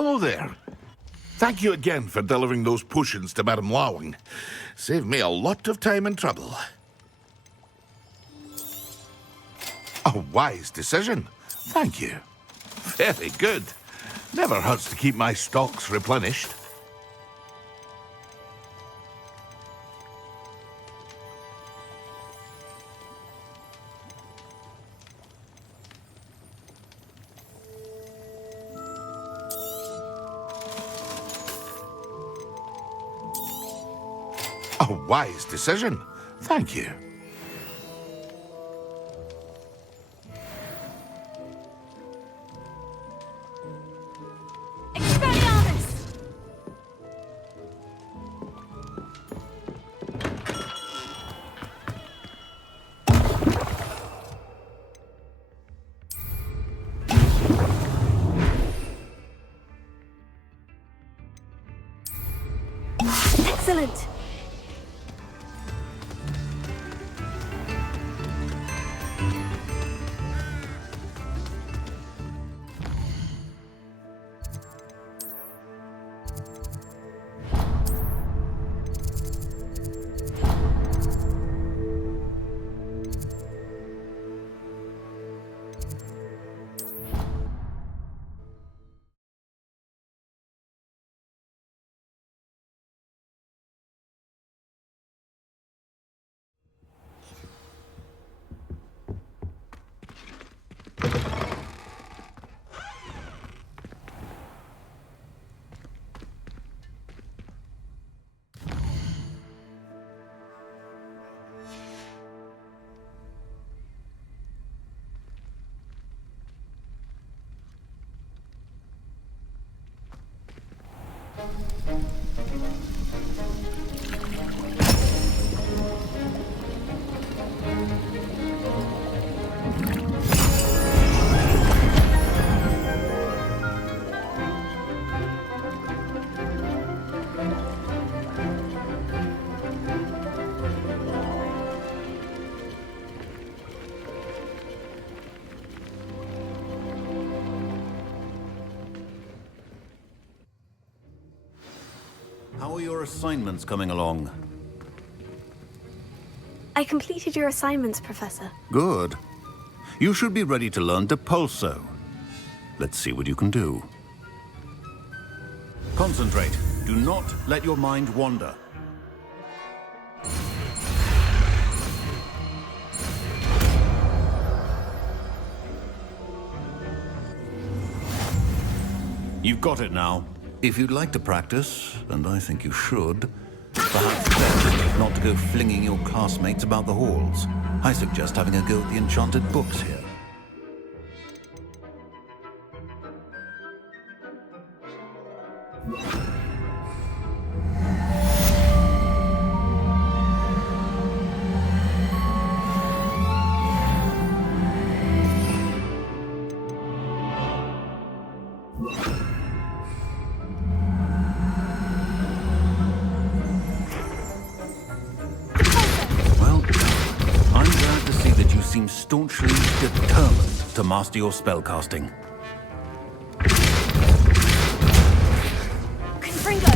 Hello there. Thank you again for delivering those potions to Madame Lawing. Saved me a lot of time and trouble. A wise decision. Thank you. Very good. Never hurts to keep my stocks replenished. A wise decision. Thank you. Excellent! How are your assignments coming along? I completed your assignments, Professor. Good. You should be ready to learn Depulso. Let's see what you can do. Concentrate. Do not let your mind wander. You've got it now. If you'd like to practice, and I think you should, perhaps best not to go flinging your classmates about the halls. I suggest having a go at the enchanted books here. Seem staunchly determined to master your spellcasting. Confringo!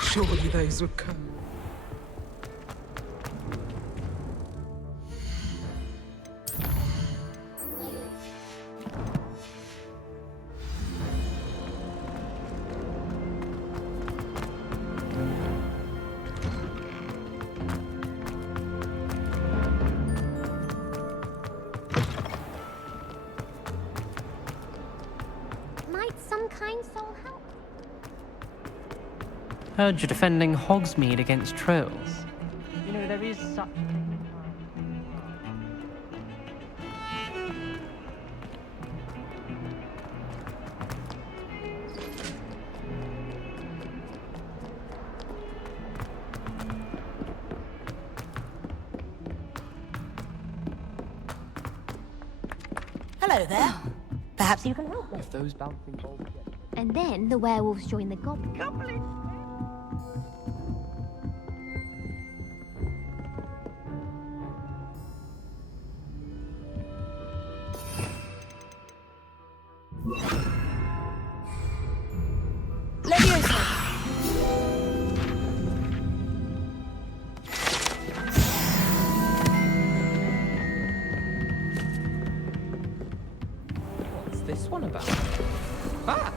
Surely those would come. Might some kind soul help? Heard you're defending Hogsmeade against trolls. You know, there is such... Hello there. Perhaps you can help me. If those bouncing balls get... And then the werewolves join the goblins. Leviosa! What's this one about? Ah!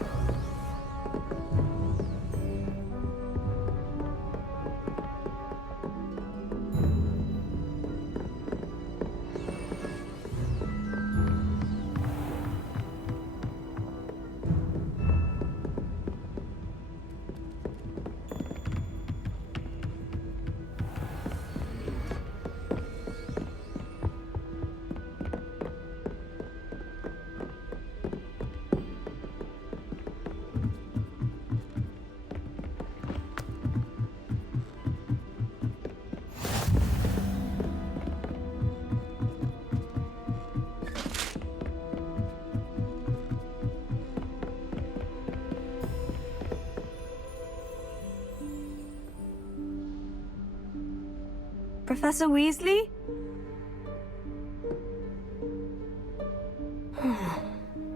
Professor Weasley?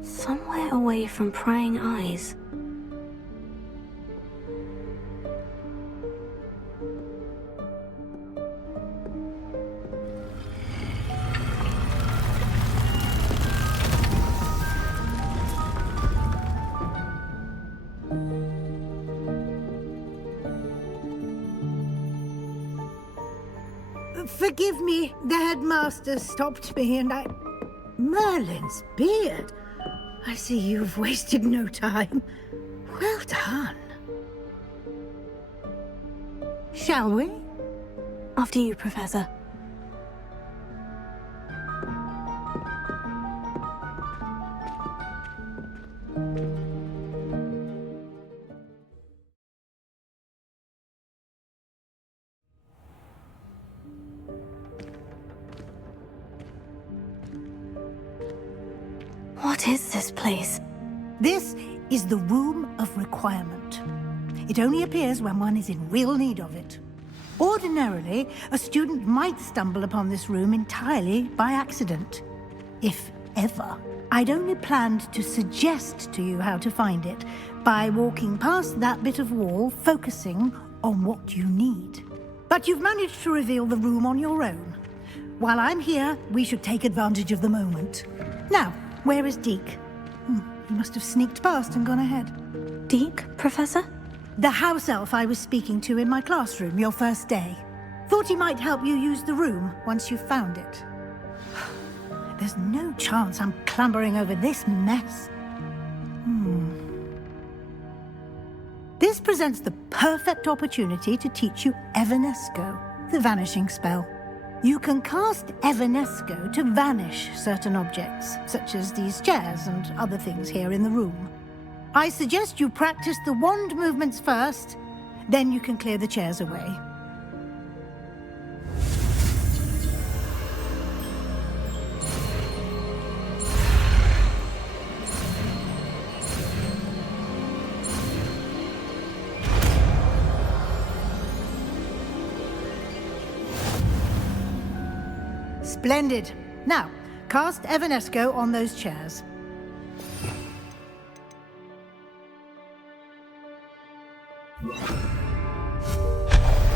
Somewhere away from prying eyes. Forgive me, the headmaster stopped me and I... Merlin's beard. I see you've wasted no time. Well done. Shall we? After you, Professor. What is this place? This is the Room of Requirement. It only appears when one is in real need of it. Ordinarily, a student might stumble upon this room entirely by accident. If ever. I'd only planned to suggest to you how to find it by walking past that bit of wall, focusing on what you need. But you've managed to reveal the room on your own. While I'm here, we should take advantage of the moment. Now, where is Deke? He must have sneaked past and gone ahead. Deke, Professor? The house elf I was speaking to in my classroom your first day. Thought he might help you use the room once you've found it. There's no chance I'm clambering over this mess. This presents the perfect opportunity to teach you Evanesco, the vanishing spell. You can cast Evanesco to vanish certain objects, such as these chairs and other things here in the room. I suggest you practice the wand movements first, then you can clear the chairs away. Splendid. Now, cast Evanesco on those chairs.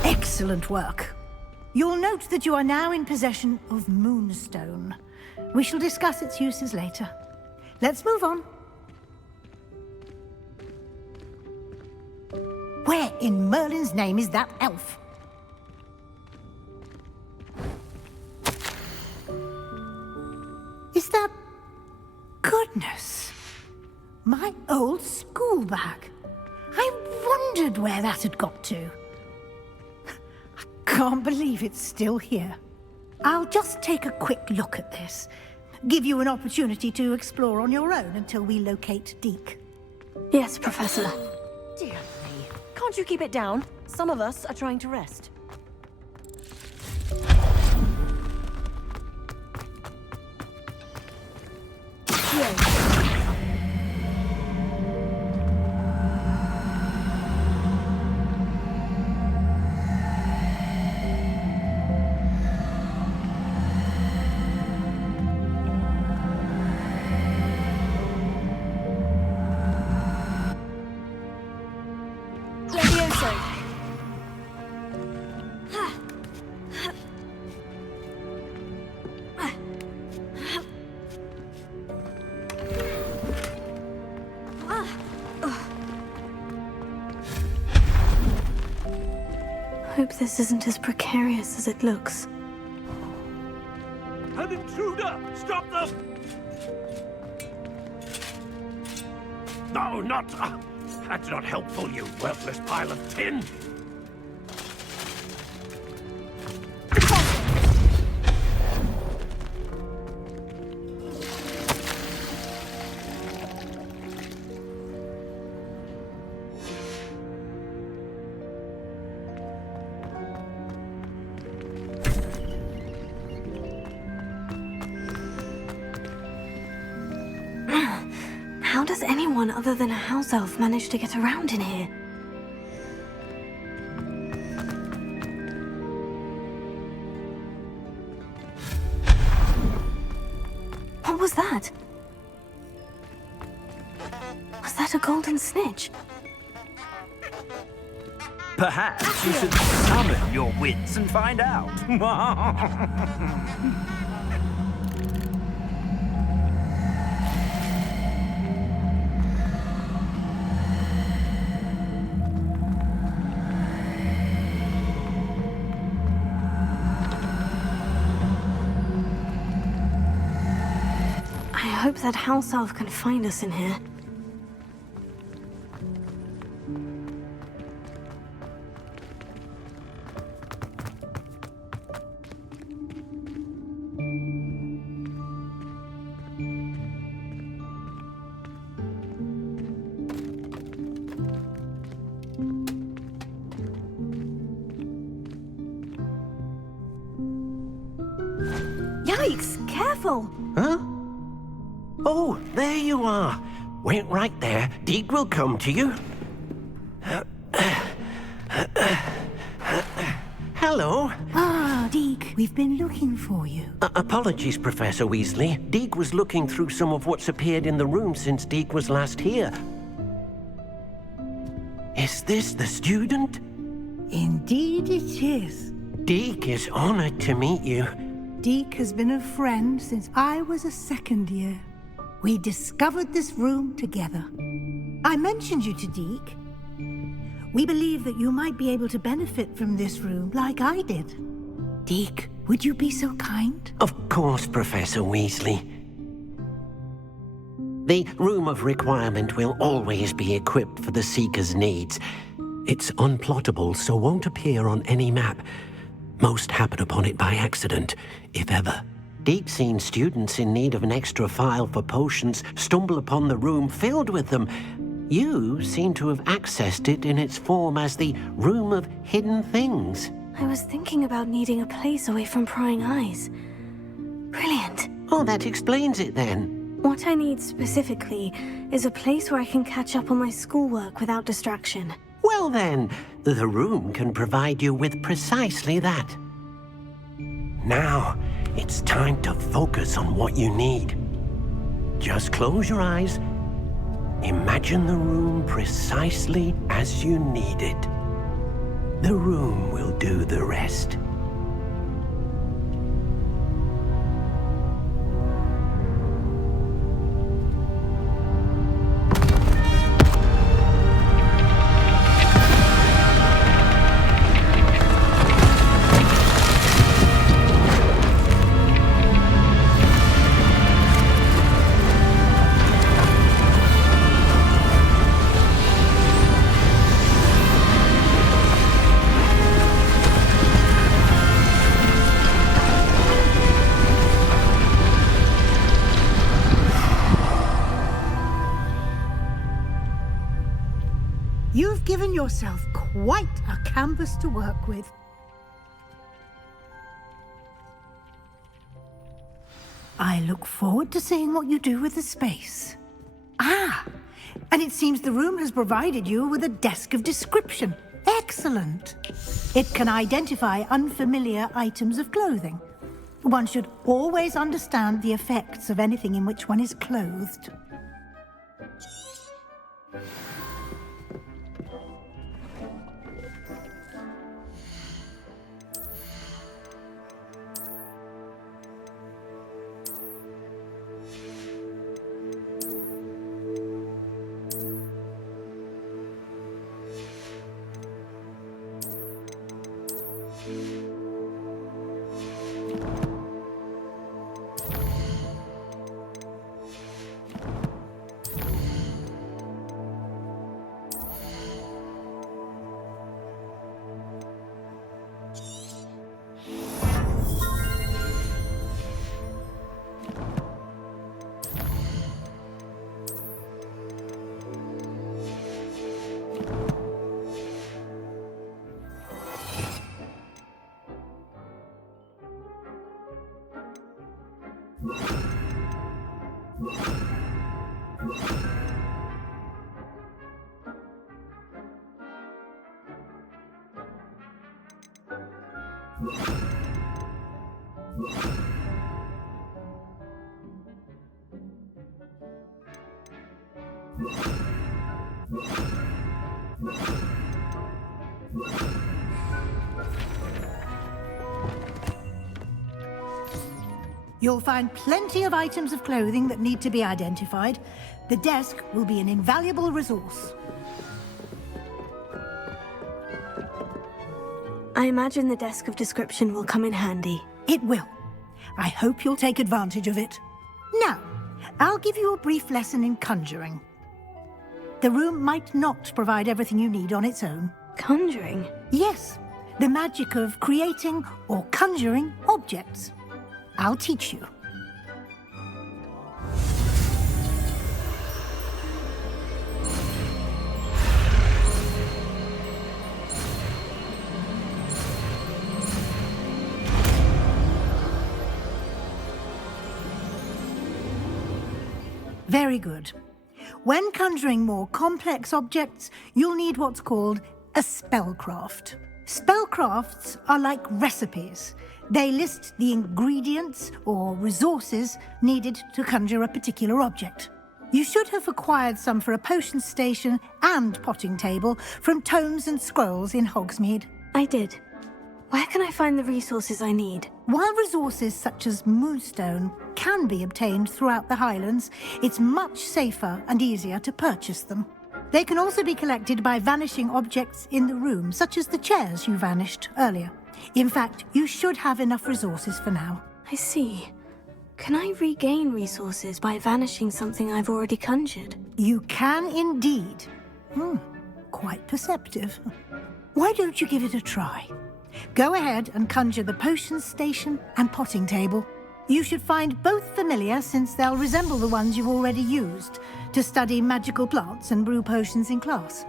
Excellent work. You'll note that you are now in possession of Moonstone. We shall discuss its uses later. Let's move on. Where in Merlin's name is that elf? Is that... Goodness! My old school bag. I wondered where that had got to. I can't believe it's still here. I'll just take a quick look at this. Give you an opportunity to explore on your own until we locate Deke. Yes, Professor. Dear me. Can't you keep it down? Some of us are trying to rest. Hope this isn't as precarious as it looks. An intruder! Stop them! No, not... that's not helpful, you worthless pile of tin! How does anyone other than a house elf manage to get around in here? What was that? Was that a golden snitch? Perhaps you should summon your wits and find out. I hope that house elf can find us in here. Yikes! Careful! Huh? Oh, there you are. Wait right there. Deke will come to you. Hello. Ah, Deke, we've been looking for you. Apologies, Professor Weasley. Deke was looking through some of what's appeared in the room since Deke was last here. Is this the student? Indeed it is. Deke is honored to meet you. Deke has been a friend since I was a second year. We discovered this room together. I mentioned you to Deke. We believe that you might be able to benefit from this room like I did. Deke, would you be so kind? Of course, Professor Weasley. The Room of Requirement will always be equipped for the Seeker's needs. It's unplottable, so won't appear on any map. Most happen upon it by accident, if ever. Deke's seen students in need of an extra file for potions stumble upon the room filled with them. You seem to have accessed it in its form as the Room of Hidden Things. I was thinking about needing a place away from prying eyes. Brilliant. Oh, that explains it then. What I need specifically is a place where I can catch up on my schoolwork without distraction. Well then, the room can provide you with precisely that. Now, it's time to focus on what you need. Just close your eyes. Imagine the room precisely as you need it. The room will do the rest. You've given yourself quite a canvas to work with. I look forward to seeing what you do with the space. Ah, and it seems the room has provided you with a desk of description. Excellent. It can identify unfamiliar items of clothing. One should always understand the effects of anything in which one is clothed. You'll find plenty of items of clothing that need to be identified. The desk will be an invaluable resource. I imagine the desk of description will come in handy. It will. I hope you'll take advantage of it. Now, I'll give you a brief lesson in conjuring. The room might not provide everything you need on its own. Conjuring? Yes, the magic of creating or conjuring objects. I'll teach you. Very good. When conjuring more complex objects, you'll need what's called a spellcraft. Spellcrafts are like recipes. They list the ingredients or resources needed to conjure a particular object. You should have acquired some for a potion station and potting table from tomes and scrolls in Hogsmeade. I did. Where can I find the resources I need? While resources such as moonstone can be obtained throughout the Highlands, it's much safer and easier to purchase them. They can also be collected by vanishing objects in the room, such as the chairs you vanished earlier. In fact, you should have enough resources for now. I see. Can I regain resources by vanishing something I've already conjured? You can indeed. Quite perceptive. Why don't you give it a try? Go ahead and conjure the potion station and potting table. You should find both familiar, since they'll resemble the ones you've already used to study magical plants and brew potions in class.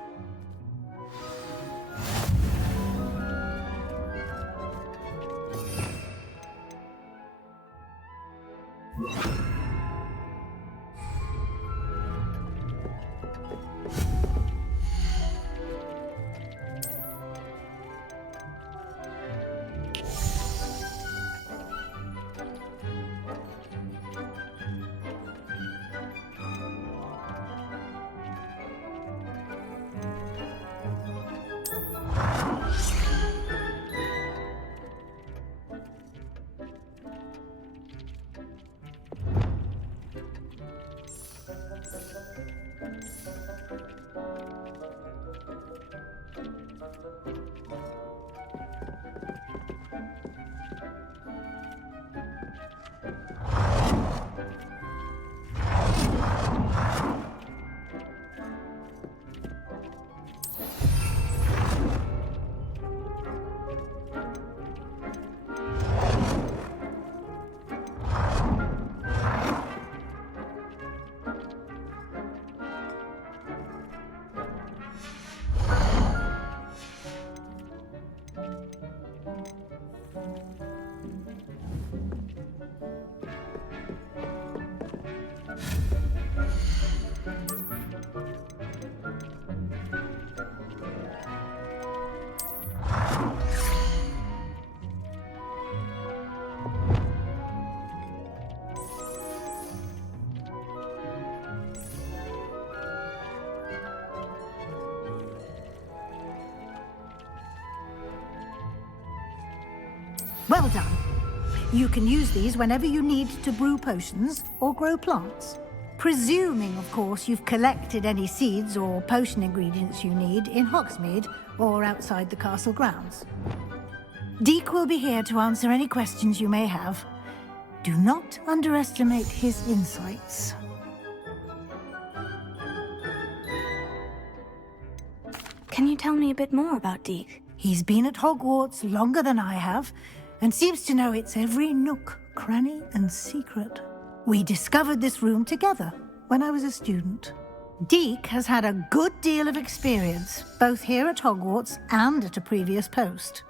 Well done. You can use these whenever you need to brew potions or grow plants. Presuming, of course, you've collected any seeds or potion ingredients you need in Hogsmeade or outside the castle grounds. Deek will be here to answer any questions you may have. Do not underestimate his insights. Can you tell me a bit more about Deek? He's been at Hogwarts longer than I have, and seems to know its every nook, cranny, and secret. We discovered this room together when I was a student. Deek has had a good deal of experience, both here at Hogwarts and at a previous post.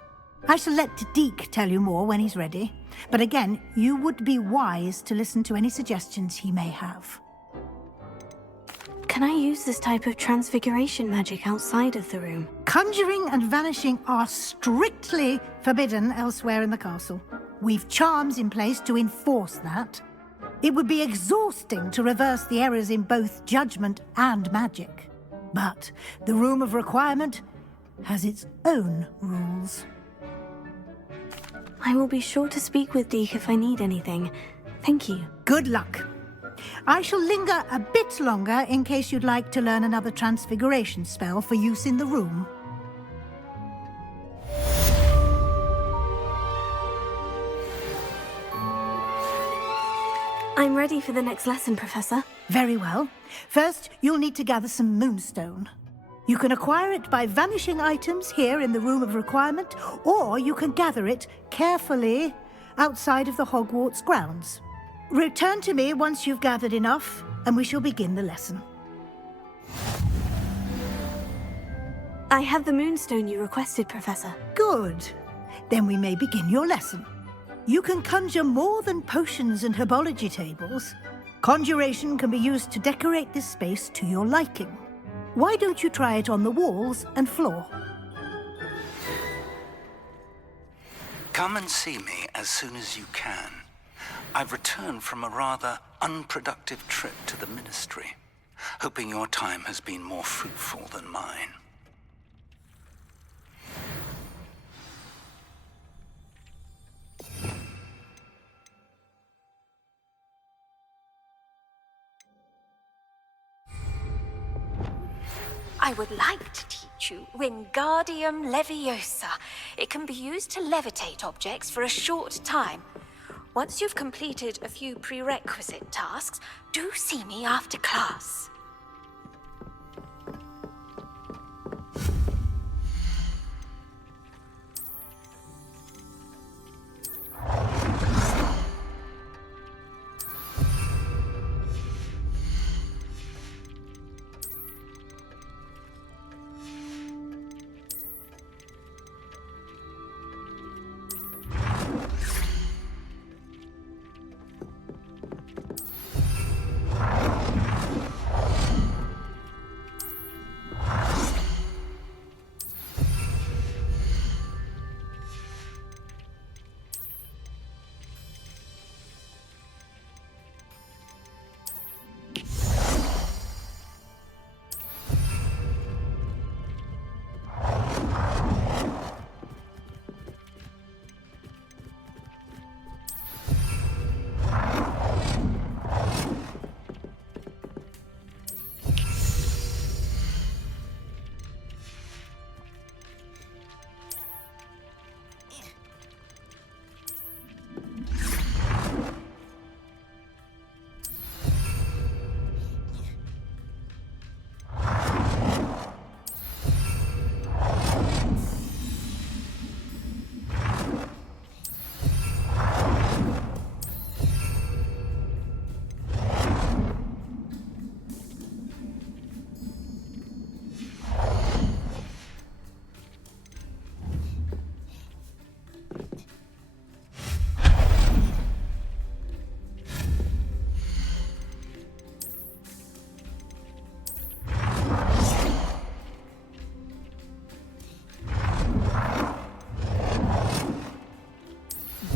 I shall let Deke tell you more when he's ready. But again, you would be wise to listen to any suggestions he may have. Can I use this type of transfiguration magic outside of the room? Conjuring and vanishing are strictly forbidden elsewhere in the castle. We've charms in place to enforce that. It would be exhausting to reverse the errors in both judgment and magic. But the Room of Requirement has its own rules. I will be sure to speak with Deke if I need anything. Thank you. Good luck. I shall linger a bit longer in case you'd like to learn another transfiguration spell for use in the room. I'm ready for the next lesson, Professor. Very well. First, you'll need to gather some moonstone. You can acquire it by vanishing items here in the Room of Requirement, or you can gather it carefully outside of the Hogwarts grounds. Return to me once you've gathered enough, and we shall begin the lesson. I have the moonstone you requested, Professor. Good. Then we may begin your lesson. You can conjure more than potions and herbology tables. Conjuration can be used to decorate this space to your liking. Why don't you try it on the walls and floor? Come and see me as soon as you can. I've returned from a rather unproductive trip to the Ministry, hoping your time has been more fruitful than mine. I would like to teach you Wingardium Leviosa. It can be used to levitate objects for a short time. Once you've completed a few prerequisite tasks, do see me after class.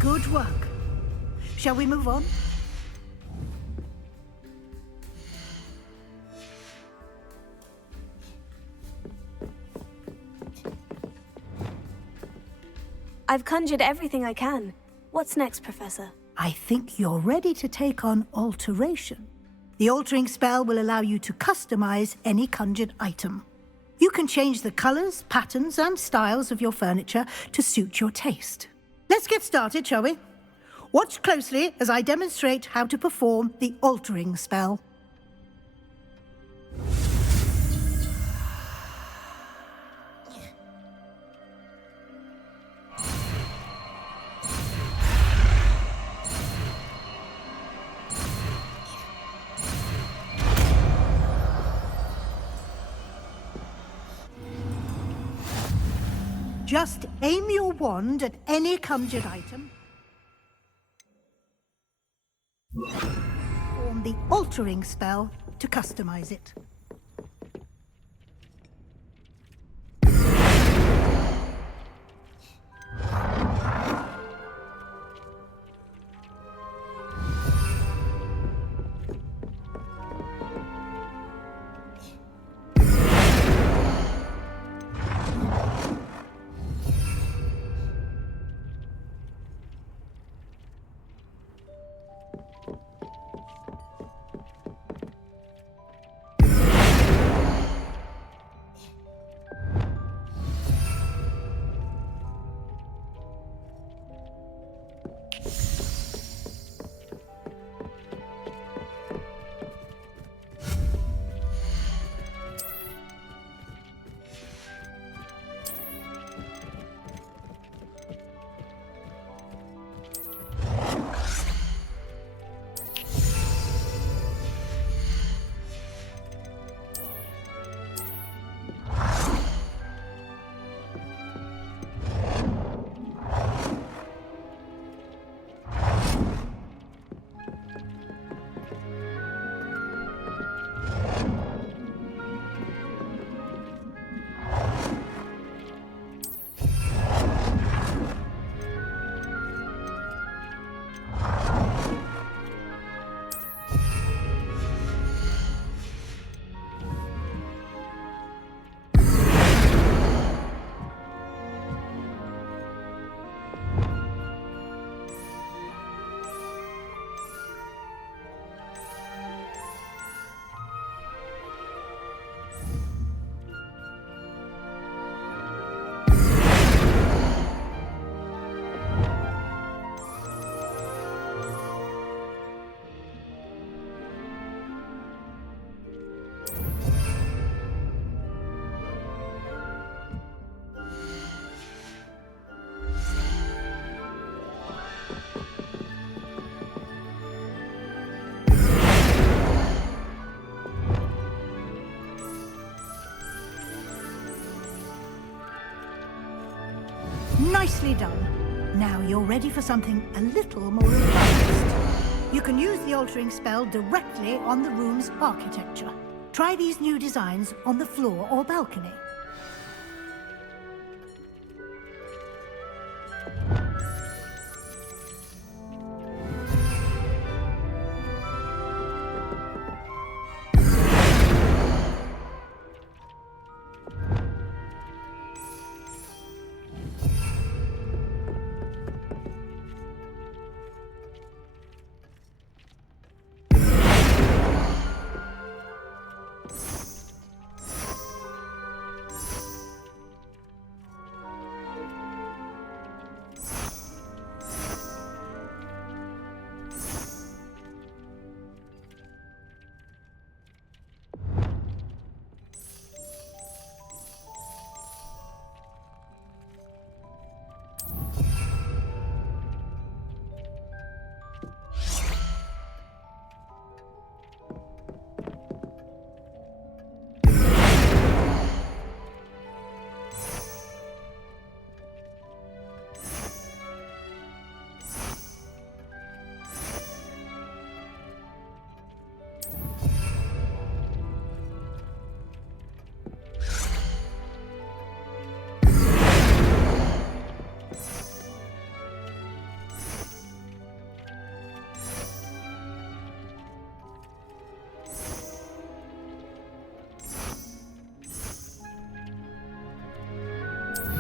Good work. Shall we move on? I've conjured everything I can. What's next, Professor? I think you're ready to take on alteration. The altering spell will allow you to customize any conjured item. You can change the colors, patterns, and styles of your furniture to suit your taste. Let's get started, shall we? Watch closely as I demonstrate how to perform the altering spell. Just aim your wand at any conjured item. Form the altering spell to customize it. Nicely done. Now you're ready for something a little more advanced. You can use the altering spell directly on the room's architecture. Try these new designs on the floor or balcony.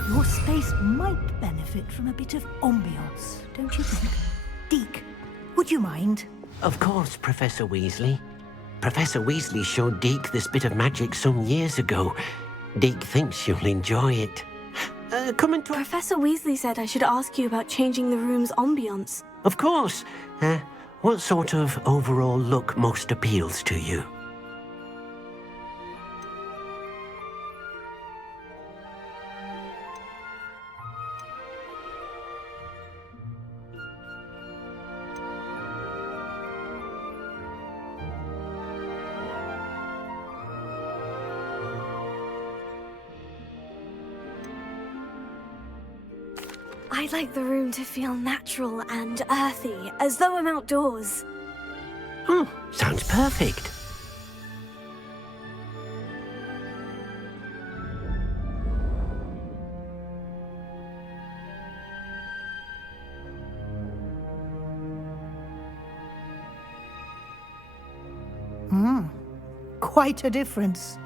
Your space might benefit from a bit of ambiance, don't you think? Deke, would you mind? Of course, Professor Weasley. Professor Weasley showed Deke this bit of magic some years ago. Deke thinks you'll enjoy it. Come and talk. Professor Weasley said I should ask you about changing the room's ambience. Of course. What sort of overall look most appeals to you? I'd like the room to feel natural and earthy, as though I'm outdoors. Sounds perfect. Quite a difference.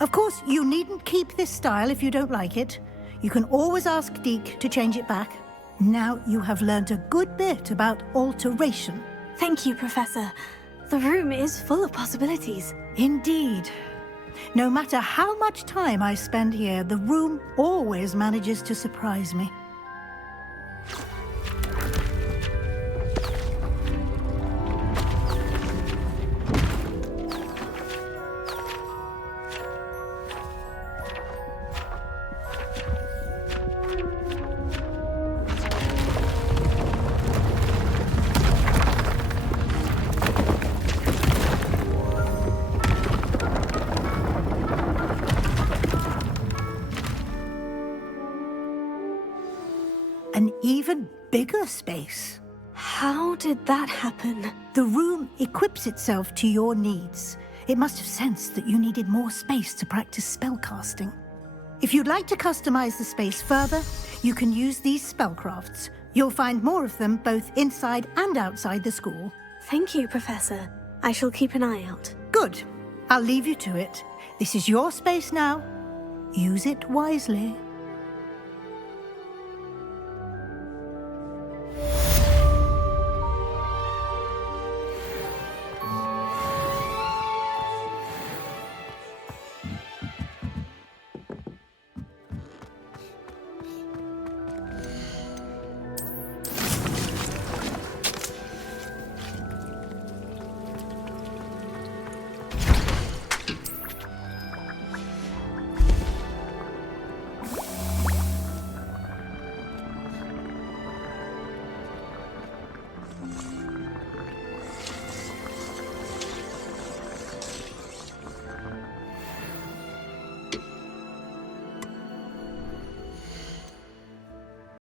Of course, you needn't keep this style if you don't like it. You can always ask Deke to change it back. Now you have learned a good bit about alteration. Thank you, Professor. The room is full of possibilities. Indeed. No matter how much time I spend here, the room always manages to surprise me. An even bigger space. How did that happen? The room equips itself to your needs. It must have sensed that you needed more space to practice spellcasting. If you'd like to customize the space further, you can use these spellcrafts. You'll find more of them both inside and outside the school. Thank you, Professor. I shall keep an eye out. Good. I'll leave you to it. This is your space now. Use it wisely.